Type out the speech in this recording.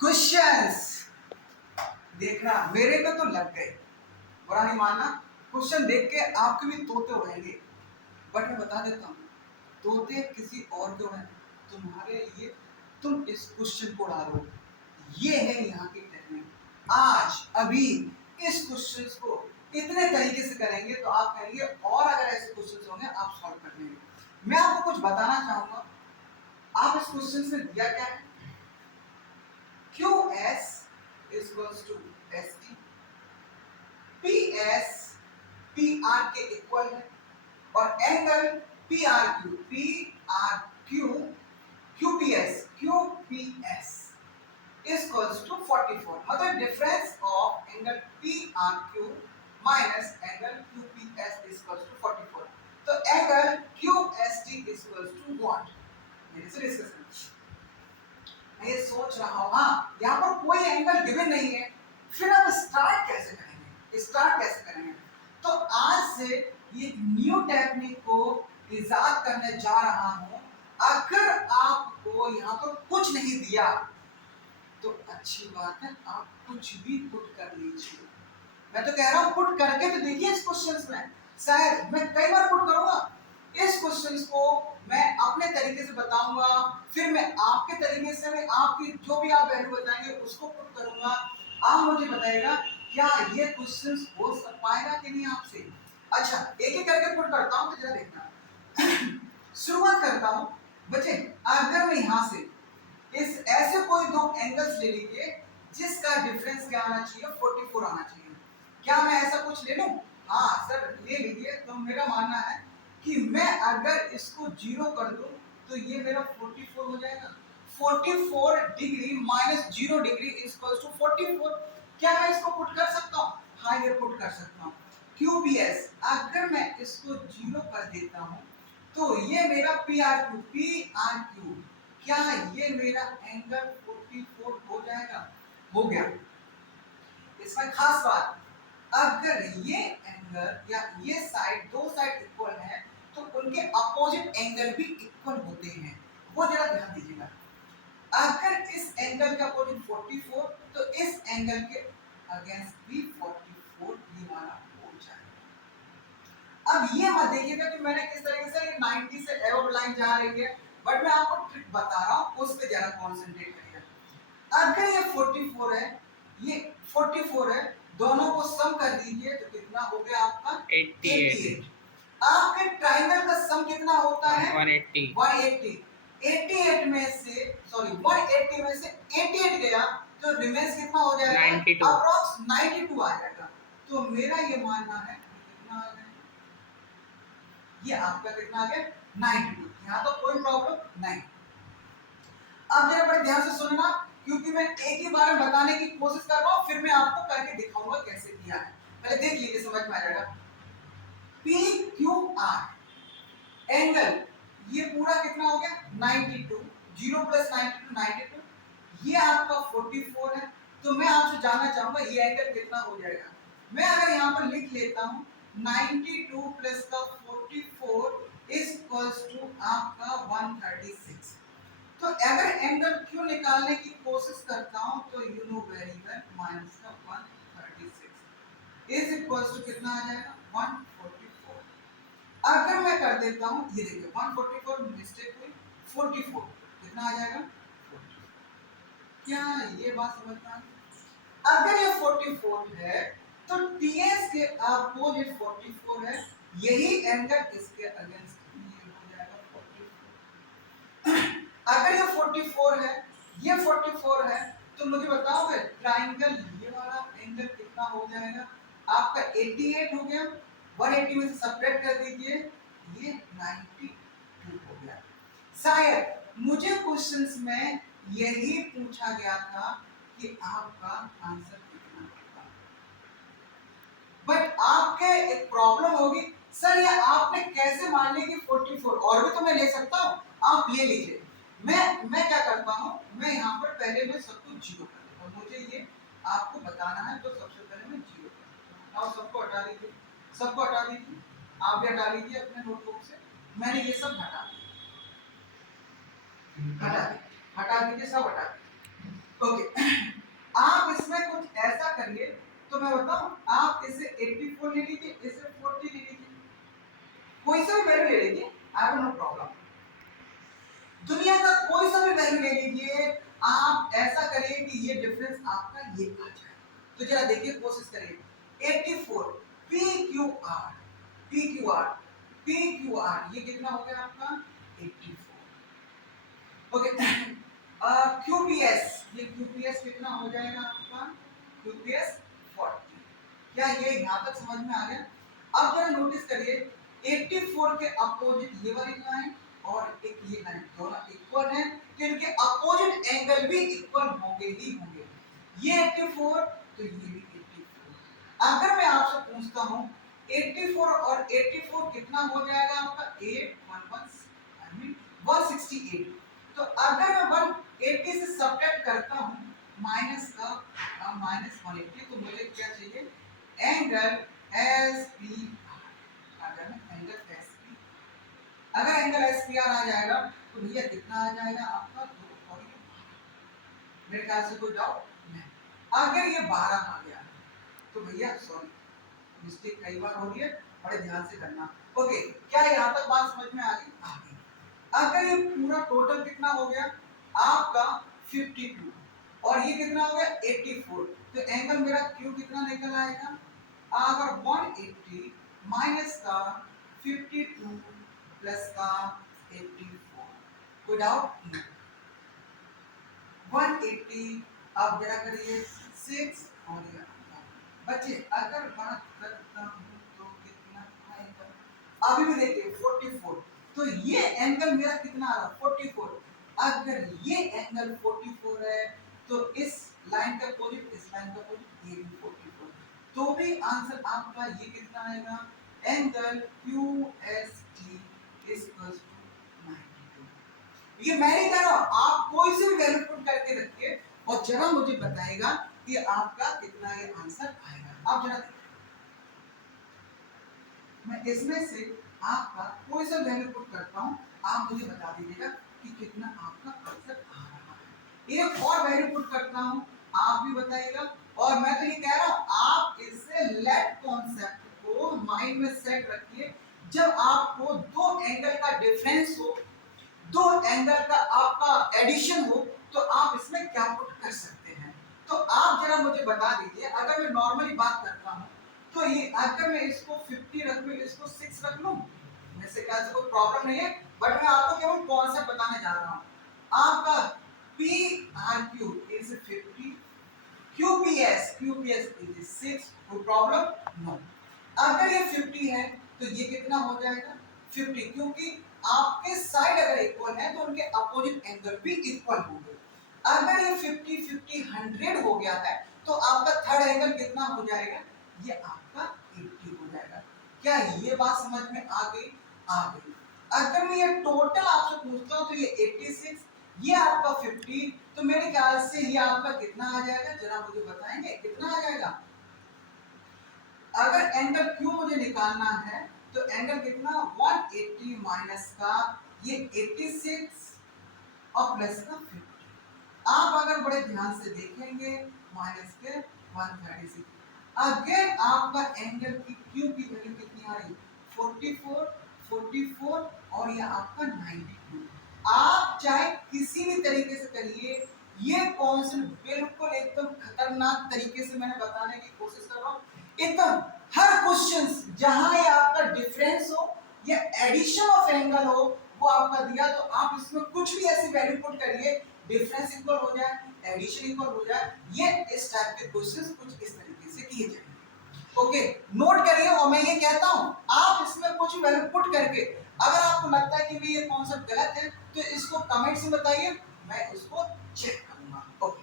Questions देखना, मेरे को तो लग गए, बुरा नहीं मानना। क्वेश्चन देख के आपके भी तोते उड़ेंगे, बट मैं बता देता हूँ, तोते किसी और के उड़ेंगे, तुम्हारे लिए तुम इस क्वेश्चन को डालो। ये है यहाँ की टेक्निक। आज अभी इस क्वेश्चन को इतने तरीके से करेंगे तो आप कहेंगे और अगर ऐसे क्वेश्चन होंगे आप सॉल्व कर लेंगे। मैं आपको कुछ बताना चाहूंगा। आप इस क्वेश्चन से दिया क्या है, QS equals to ST, PS PR के इक्वल है और एंगल QPS इक्वल्स टू 44। मतलब difference of angle PRQ minus angle QPS equals to 44। तो angle QST equals to what, मेरे से डिस्कस करें। मैं ये सोच रहा हूँ, हाँ यहाँ पर कोई एंगल गिवन नहीं है, फिर आप स्टार्ट कैसे करेंगे? तो आज से ये न्यू टेक्निक को इजाद करने जा रहा हूँ। अगर आपको यहाँ पर कुछ नहीं दिया तो अच्छी बात है, आप कुछ भी पुट कर लीजिए। मैं तो कह रहा हूँ पुट करके तो देखिए इस क्वेश्चन में, शायद मैं कई बार पुट करूंगा इस क्वेश्चन को, मैं अपने तरीके से बताऊंगा, फिर मैं आपके तरीके से मैं आपकी जो भी आप वैल्यू बताएंगे उसको पुट करूंगा। आप मुझे बताइएगा क्या ये क्वेश्चन हो पाएगा कि नहीं आपसे। अच्छा, एक एक करके पुट करता हूं तो जरा देखना। शुरुआत करता हूं बच्चे। अगर मैं यहां से इस ऐसे कोई दो एंगल्स ले लीजिए जिसका डिफरेंस क्या आना चाहिए, 44 आना चाहिए। क्या मैं ऐसा कुछ ले लूं? हाँ सर ले लीजिए। तो मेरा मानना है कि मैं अगर इसको जीरो कर दूं तो ये मेरा 44 हो जाएगा। 44 degree minus 0 degree equals to 44। क्या मैं इसको पुट कर सकता हूँ? हाँ ये पुट कर सकता हूँ। QPS अगर मैं इसको जीरो कर देता हूँ तो ये मेरा PRQ, क्या ये मेरा एंगल 44 हो जाएगा? हो गया। इसमें खास बात, अगर ये एंगल या ये साइड, दो साइड इक्वल है तो उनके अपोजिट एंगल भी इक्वल होते हैं, वो जरा ध्यान दीजिएगा। अगर इस एंगल का अपोजिट 44 तो इस एंगल के अगेंस्ट भी 44 ही हमारा हो जाएगा। अब ये मत देखिएगा कि मैंने किस तरीके से 90 से एबव लाइन जा रही है, बट मैं आपको ट्रिक बता रहा हूं, उस पे जरा कंसंट्रेट करिएगा। अगर ये 44 है, ये 44 है, दोनों को सम कर दीजिए तो कितना हो गया आपका 88। आपके ट्रायंगल का सम कितना होता है 180। 88 में से सॉरी 180 में से 88 गया तो रिमेंस कितना हो जाएगा 92, अप्रॉक्स 92 आ जाएगा। तो मेरा ये मानना है कितना आ गया, ये आपका कितना आ गया 92। यहाँ तो कोई प्रॉब्लम नहीं। अब जरा बड़े ध्यान से सुनना, क्योंकि मैं एक ही बार में बताने की कोशिश कर रहा हूँ, फिर मैं आपको करके दिखाऊंगा कैसे किया है। पहले देख लीजिए, समझ में आ जाएगा। PQR एंगल ये पूरा कितना हो गया 92, 0 प्लस 92 92, ये आपका 44 है। तो मैं आपसे जानना चाहूंगा ये एंगल कितना हो जाएगा। मैं अगर यहाँ पर लिख लेता हूँ 92 प्लस का 44 इक्वल्स टू आपका 136। तो अगर एंगल क्यू निकालने की कोशिश करता हूं तो you know very well minus का 136 इज इक्वल्स टू कितना आ जाएगा 144। अगर मैं कर देता हूं, ये देखिए 144 मिस्टेक हुई, 44 कितना आ जाएगा 44। क्या ये बात समझ में आ गई? अगर ये 44 है तो TS के अपोजिट 44 है, यही एंगल इसके अगेंस्ट हो जाएगा 44। अगर ये 44 है, ये 44 है, तो मुझे बताओगे ट्रायंगल ये वाला एंगल कितना हो जाएगा आपका 88 हो गया। 180 में से सब्ट्रैक्ट कर दीजिए, ये 92 हो गया। शायद मुझे क्वेश्चंस में यही पूछा गया था कि आपका आंसर कितना होगा, बट आपके एक प्रॉब्लम होगी, सर ये आपने कैसे मान लिया कि 44, और भी तो मैं ले सकता हूं, आप ले लीजिए। मैं क्या करता हूं, मैं यहाँ पर पहले मैं सब कुछ जीरो कर देता हूं, मुझे ये आपको बताना है तो सबसे पहले मैं जीरो कर देता हूं। और सबको हटा दीजिए, सबको हटा दीजिए, आप भी हटा लीजिए अपने नोटबुक से। मैंने ये सब हटा दिया, हटा दीजिए सब हटा दीजिए। ओके तो मैं बताऊं, आप इसे 84 ले लीजिए, इसे 40 ले लीजिए, कोई सा भी वैल्यू ले लीजिए, आई हैव नो प्रॉब्लम। दुनिया का कोई सा भी वैल्यू ले लीजिए, आप ऐसा करिए कि ये डिफरेंस आपका ये आ जाए। तो जरा देखिए, कोशिश करिए। 84 PQR, PQR, PQR ये कितना हो गया आपका 84। ओके, QPS, ये QPS कितना हो जाएगा आपका QPS 40। क्या ये यहां तक समझ में आ गया? अब जरा नोटिस करिए, 84 के अपोजिट ये वाली लाइन और एक ये लाइन दोनों इक्वल है, तो इनके अपोजिट एंगल भी इक्वल होंगे ही होंगे। ये 84 तो ये भी 84। अगर मैं आपसे पूछता हूं 84 और 84 कितना हो जाएगा आपका 168, तो अगर मैं 180 से सब्ट्रैक्ट करता हूं माइनस का माइनस 180, तो मुझे क्या चाहिए? Angle SPR। अगर एंगल SPR आ जाएगा तो भैया कितना आ जाएगा आपका 2 और 12। मेरे ख्याल से कोई डाउट नहीं। अगर ये 12 आ गया तो भैया सॉरी, मिस्टेक कई बार हो रही है, बड़े ध्यान से करना। ओके, क्या यहाँ तक बात समझ में आ गई? आ गई। अगर ये पूरा टोटल कितना हो गया आपका 52 और ये कितना हो गया 84, तो एंगल मेरा Q कितना निकल आएगा? अगर 180 माइनस का 52 प्लस का 84, कोई डाउट नहीं? 180, अब जरा करिए 6 और ये बच्चे, अगर बात करता हूं तो कितना आएगा? अभी भी देखिए 44, तो ये एंगल मेरा कितना आ रहा 44। अगर ये एंगल 44 है तो इस लाइन का अपोजिट, इस लाइन का अपोजिट ये भी 44, तो भी आंसर आपका ये कितना आएगा? Angle QST equals to 92। ये मैं नहीं कह रहा हूं, आप कोई से भी वैल्यू पुट करके रखिए और जरा मुझे बताएगा कि आपका कितना ये आंसर आएगा। अब जरा मैं इसमें से आपका कोई सा वैल्यू पुट करता हूं, आप मुझे बता दीजिएगा कि कितना आपका आंसर आ रहा है। एक और वैल्यू पुट करता हूं, आप भी बताइएगा। और मैं तो ये कह रहा हूं, आप इससे लेट कॉन्सेप्ट को माइंड में सेट रखिए। जब आपको दो एंगल का डिफरेंस हो, दो एंगल का आपका एडिशन हो, तो आप इसमें क्या पुट कर सकते हैं। तो आप जरा मुझे बता दीजिए, अगर मैं नॉर्मली बात करता हूं तो ये अगर मैं इसको 50 रख लूं, इसको 6 रख लूं, वैसे क्या कोई प्रॉब्लम नहीं है, बट मैं आपको केवल कॉन्सेप्ट बताने जा रहा हूं। आपका PRQ इज 50, QPS इज 6, कोई प्रॉब्लम नो। अगर ये 50 है तो ये कितना हो जाएगा 50, क्योंकि आपके साइड अगर इक्वल है तो उनके अपोजिट एंगल भी इक्वल होंगे। अगर ये 50 50 100 हो गया है तो आपका थर्ड एंगल कितना हो जाएगा? ये आपका 80 हो जाएगा। क्या ये बात समझ में आ गई? आ गई। अगर मैं ये टोटल आपसे पूछता हूं तो ये 86, ये आपका 50, तो मेरे ख्याल से ये आपका कितना आ जाएगा? जरा मुझे बताएंगे कितना आ जाएगा? अगर एंगल Q मुझे निकालना है तो एंगल कितना 180 माइनस का ये 86 और प्लस का 50। आप अगर बड़े ध्यान से देखेंगे माइनस के 136, अगेन आपका एंगल की Q की वैल्यू कितनी आ रही 44 44 और ये आपका 92। आप चाहे किसी भी तरीके से करिए, ये कॉन्सेप्ट बिल्कुल एकदम खतरनाक तरीके से मैंने बताने की कोशिश कर रहा हूँ। एकदम हर क्वेश्चंस जहां ये आपका डिफरेंस हो या एडिशन ऑफ एंगल हो वो आपका दिया, तो आप इसमें कुछ भी ऐसी वैल्यू पुट करिए, डिफरेंस इक्वल हो जाए, एडिशन इक्वल हो जाए। ये इस टाइप के क्वेश्चंस कुछ इस तरीके से किए जाएंगे। ओके, नोट करिए। और मैं ये कहता हूं, आप इसमें कुछ वैल्यू पुट करके अगर आपको लगता है कि ये कॉन्सेप्ट गलत है तो इसको कमेंट्स में बताइए, मैं उसको चेक करूंगा। ओके।